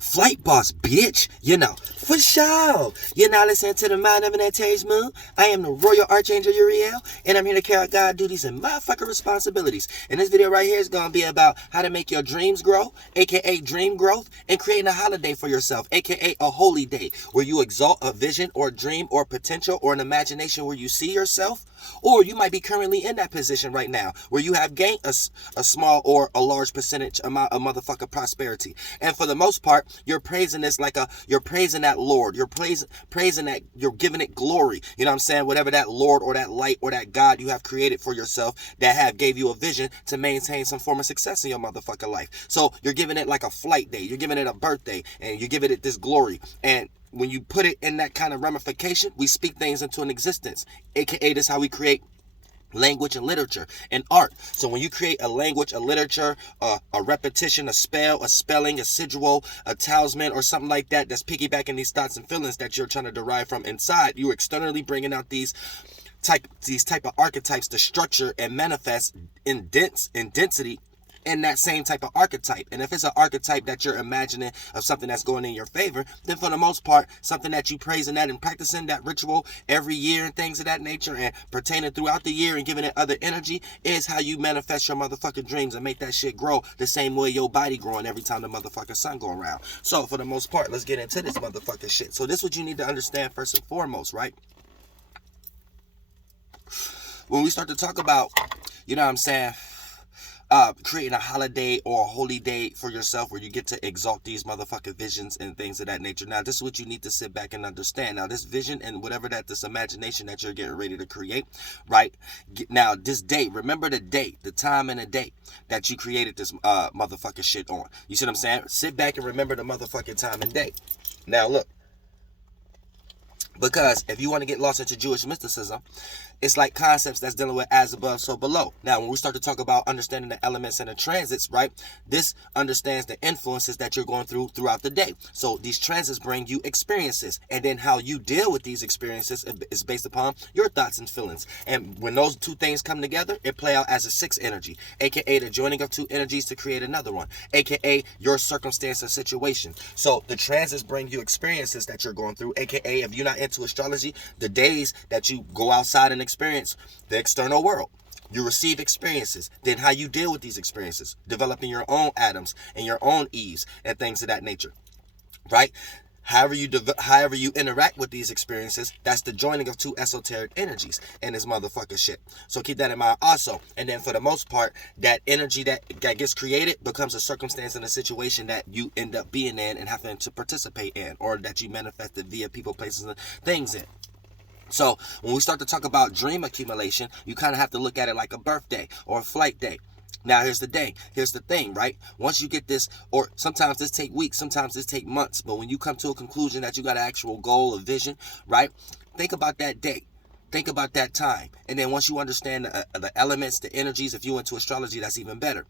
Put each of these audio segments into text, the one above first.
Flight boss, bitch. You know, for sure. You're now listening to the Mind of an Antares Moon. I am the Royal Archangel Uriel, and I'm here to carry out God duties and motherfucking responsibilities. And this video right here is going to be about how to make your dreams grow, aka dream growth, and creating a holiday for yourself, aka a Holy-Dae, where you exalt a vision or dream or potential or an imagination where you see yourself. Or you might be currently in that position right now where you have gained a small or a large percentage amount of motherfucking prosperity. And for the most part, you're praising this like you're praising that Lord. You're praising that, you're giving it glory. You know what I'm saying? Whatever that Lord or that light or that God you have created for yourself that gave you a vision to maintain some form of success in your motherfucking life. So you're giving it like a flight day. You're giving it a birthday and you're giving it this glory. And when you put it in that kind of ramification, we speak things into an existence, aka this is how we create language and literature and art. So when you create a language, a literature, a repetition, a spell, a spelling, a sigil, a talisman, or something like that that's piggybacking these thoughts and feelings that you're trying to derive from inside, you're externally bringing out these type of archetypes to structure and manifest in density in that same type of archetype. And if it's an archetype that you're imagining of something that's going in your favor, then for the most part, something that you praising that and practicing that ritual every year and things of that nature and pertaining throughout the year and giving it other energy is how you manifest your motherfucking dreams and make that shit grow the same way your body growing every time the motherfucking sun go around. So for the most part, let's get into this motherfucking shit. So this is what you need to understand first and foremost, right? When we start to talk about, you know what I'm saying, creating a holiday or a holy day for yourself where you get to exalt these motherfucking visions and things of that nature. Now, this is what you need to sit back and understand. Now, this vision and whatever this imagination that you're getting ready to create, right? Now, this day, remember the date, the time and the date that you created this motherfucking shit on. You see what I'm saying? Sit back and remember the motherfucking time and date. Now, look. Because if you want to get lost into Jewish mysticism, it's like concepts that's dealing with as above, so below. Now, when we start to talk about understanding the elements and the transits, right, this understands the influences that you're going through throughout the day. So these transits bring you experiences, and then how you deal with these experiences is based upon your thoughts and feelings. And when those two things come together, it play out as a sixth energy, aka the joining of two energies to create another one, aka your circumstance and situation. So the transits bring you experiences that you're going through, aka if you're not into astrology, the days that you go outside and experience the external world. You receive experiences. Then how you deal with these experiences, developing your own atoms and your own Eves and things of that nature, right? However you interact with these experiences, that's the joining of two esoteric energies and this motherfucker shit. So keep that in mind also. And then for the most part, that energy that gets created becomes a circumstance and a situation that you end up being in and having to participate in, or that you manifested via people, places, and things in. So when we start to talk about dream accumulation, you kind of have to look at it like a birthday or a flight day. Now, here's the thing, right? Once you get this, or sometimes this take weeks, sometimes this take months, but when you come to a conclusion that you got an actual goal, a vision, right? Think about that day. Think about that time. And then once you understand the elements, the energies, if you into astrology, that's even better.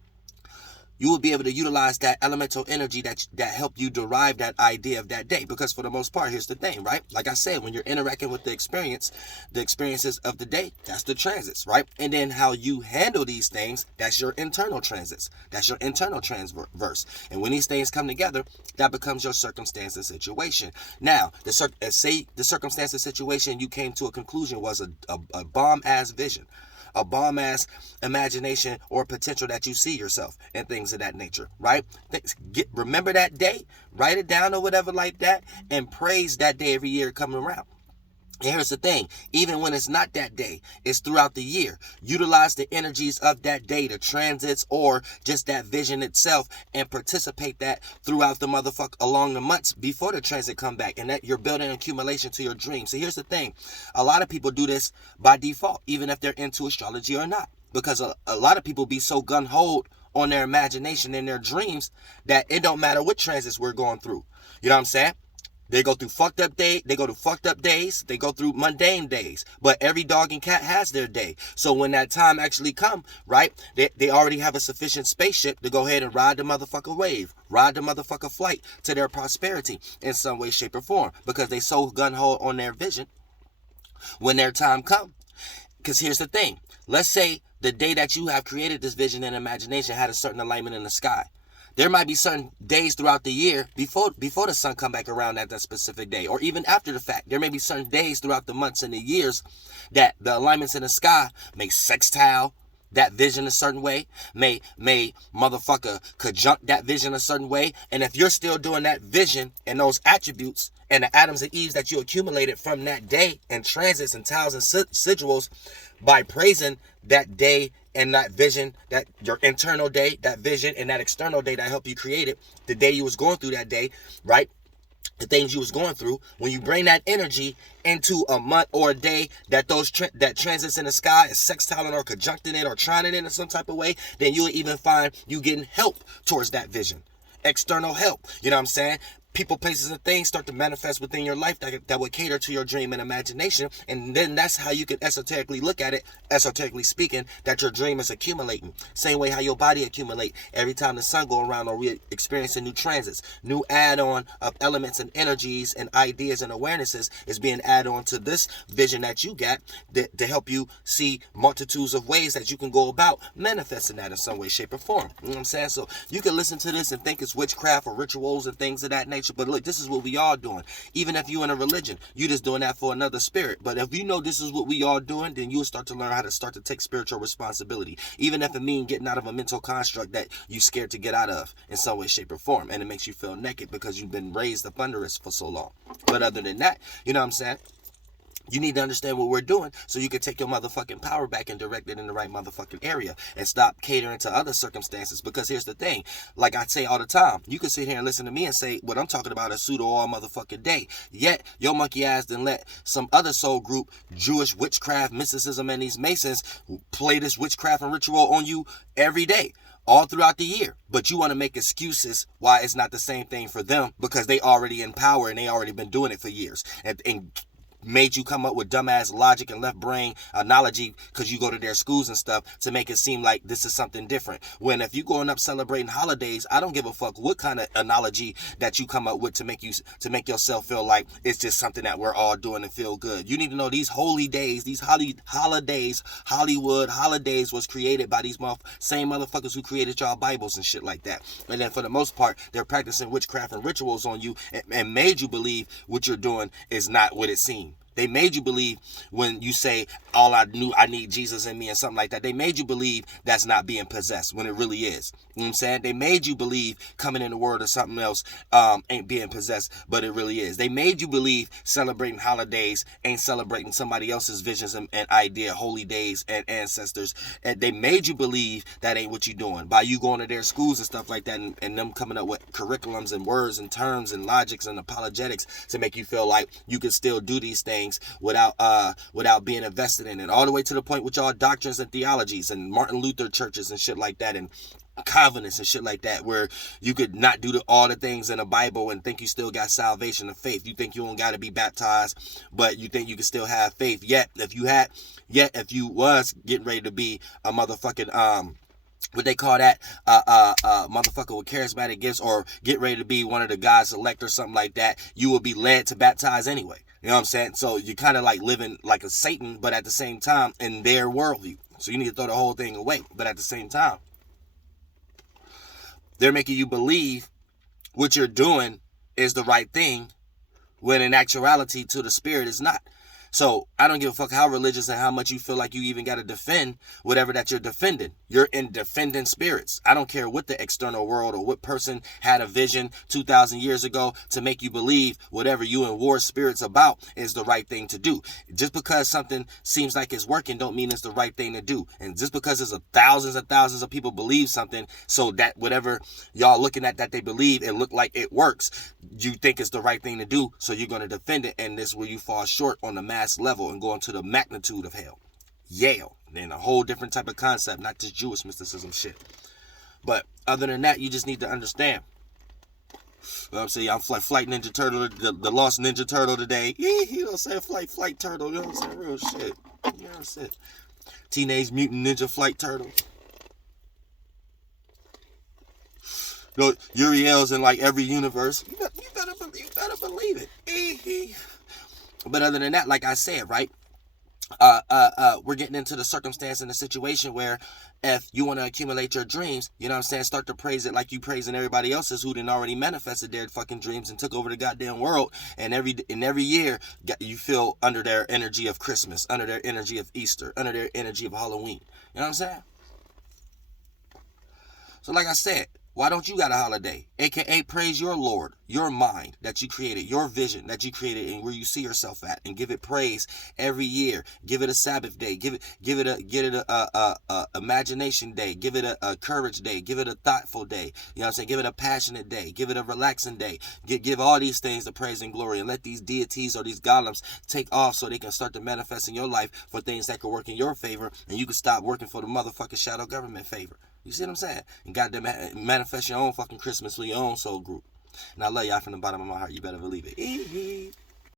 You will be able to utilize that elemental energy that helped you derive that idea of that day. Because for the most part, here's the thing, right? Like I said, when you're interacting with the experiences of the day, that's the transits, right? And then how you handle these things, that's your internal transits. That's your internal transverse. And when these things come together, that becomes your circumstance and situation. Now, say the circumstance and situation you came to a conclusion was a bomb-ass vision, a bomb-ass imagination or potential that you see yourself and things of that nature, right? Remember that day, write it down or whatever like that, and praise that day every year coming around. And here's the thing, even when it's not that day, it's throughout the year. Utilize the energies of that day, the transits, or just that vision itself, and participate that throughout the motherfucker along the months before the transit come back. And that you're building accumulation to your dream. So here's the thing, a lot of people do this by default, even if they're into astrology or not. Because a lot of people be so gun-ho on their imagination and their dreams that it don't matter what transits we're going through. You know what I'm saying? They go through fucked up days, they go through mundane days. But every dog and cat has their day. So when that time actually come, right, they already have a sufficient spaceship to go ahead and ride the motherfucker wave, ride the motherfucker flight to their prosperity in some way, shape, or form. Because they so gun-ho on their vision when their time come. Because here's the thing. Let's say the day that you have created this vision and imagination had a certain alignment in the sky. There might be certain days throughout the year before the sun come back around at that specific day, or even after the fact. There may be certain days throughout the months and the years that the alignments in the sky may sextile that vision a certain way, may motherfucker conjunct that vision a certain way. And if you're still doing that vision and those attributes and the atoms and eves that you accumulated from that day and transits and tiles and sigils by praising that day and that vision, that your internal day, that vision and that external day that helped you create it, the day you was going through that day, right? The things you was going through, when you bring that energy into a month or a day that that transits in the sky is sextiling or conjuncting it or trining it in some type of way, then you'll even find you getting help towards that vision. External help. You know what I'm saying? People, places, and things start to manifest within your life that would cater to your dream and imagination. And then that's how you can esoterically look at it, esoterically speaking, that your dream is accumulating. Same way how your body accumulate. Every time the sun go around or we experiencing new transits, new add-on of elements and energies and ideas and awarenesses is being added on to this vision that you got to help you see multitudes of ways that you can go about manifesting that in some way, shape, or form. You know what I'm saying? So you can listen to this and think it's witchcraft or rituals and things of that nature. But look, this is what we all doing. Even if you in a religion, you just doing that for another spirit. But if you know this is what we all doing, then you'll start to learn how to start to take spiritual responsibility. Even if it means getting out of a mental construct that you scared to get out of in some way, shape, or form. And it makes you feel naked because you've been raised up under it for so long. But other than that, you know what I'm saying? You need to understand what we're doing so you can take your motherfucking power back and direct it in the right motherfucking area and stop catering to other circumstances. Because here's the thing, like I say all the time, you can sit here and listen to me and say what I'm talking about is pseudo all motherfucking day. Yet your monkey ass then let some other soul group, Jewish witchcraft, mysticism, and these Masons play this witchcraft and ritual on you every day, all throughout the year. But you want to make excuses why it's not the same thing for them because they already in power and they already been doing it for years. And made you come up with dumbass logic and left brain analogy because you go to their schools and stuff to make it seem like this is something different. When if you growing up celebrating holidays, I don't give a fuck what kind of analogy that you come up with to make yourself feel like it's just something that we're all doing and feel good. You need to know these holy days, these holidays, Hollywood holidays was created by these same motherfuckers who created y'all Bibles and shit like that. And then for the most part, they're practicing witchcraft and rituals on you and made you believe what you're doing is not what it seems. They made you believe when you say, all I need Jesus in me and something like that. They made you believe that's not being possessed when it really is. You know what I'm saying? They made you believe coming in the word or something else ain't being possessed, but it really is. They made you believe celebrating holidays ain't celebrating somebody else's visions and idea, Holy-Days and ancestors. And they made you believe that ain't what you doing by you going to their schools and stuff like that and them coming up with curriculums and words and terms and logics and apologetics to make you feel like you can still do these things without being invested in it, all the way to the point with y'all doctrines and theologies and Martin Luther churches and shit like that and Calvinists and shit like that, where you could not do all the things in the Bible and think you still got salvation and faith. You think you don't got to be baptized, but you think you can still have faith. Yet if you was getting ready to be a motherfucking what they call that, motherfucker with charismatic gifts, or get ready to be one of the God's elect or something like that, you will be led to baptize anyway. You know what I'm saying? So you're kind of like living like a Satan, but at the same time in their worldview. So you need to throw the whole thing away. But at the same time, they're making you believe what you're doing is the right thing, when in actuality to the spirit is not. So I don't give a fuck how religious and how much you feel like you even got to defend whatever that you're defending. You're in defending spirits. I don't care what the external world or what person had a vision 2,000 years ago to make you believe whatever you in war spirits about is the right thing to do. Just because something seems like it's working don't mean it's the right thing to do. And just because there's thousands and thousands of people believe something, so that whatever y'all looking at that they believe it look like it works, you think it's the right thing to do, so you're going to defend it. And this is where you fall short on the mass level and go into the magnitude of hell. Yale. Then a whole different type of concept, not just Jewish mysticism shit. But other than that, you just need to understand. You know what I'm saying? I'm Flight Ninja Turtle, the lost Ninja Turtle today. You know what I'm saying? Flight Turtle, you know what I'm saying? Real shit. You know what I'm saying? Teenage Mutant Ninja Flight Turtle. You know, Uriel's in like every universe. You better believe it. But other than that, like I said, right? we're getting into the circumstance and the situation where if you want to accumulate your dreams, you know what I'm saying, start to praise it like you praising everybody else's who didn't already manifested their fucking dreams and took over the goddamn world. And every year you feel under their energy of Christmas, under their energy of Easter, under their energy of Halloween. You know what I'm saying? So like I said, why don't you got a holiday? AKA praise your Lord, your mind that you created, your vision that you created and where you see yourself at, and give it praise every year. Give it a Sabbath day. Give it a imagination day. Give it a courage day. Give it a thoughtful day. You know what I'm saying? Give it a passionate day. Give it a relaxing day. Give all these things the praise and glory, and let these deities or these golems take off so they can start to manifest in your life for things that can work in your favor, and you can stop working for the motherfucking shadow government favor. You see what I'm saying? And goddamn, manifest your own fucking Christmas with your own soul group. And I love y'all from the bottom of my heart. You better believe it.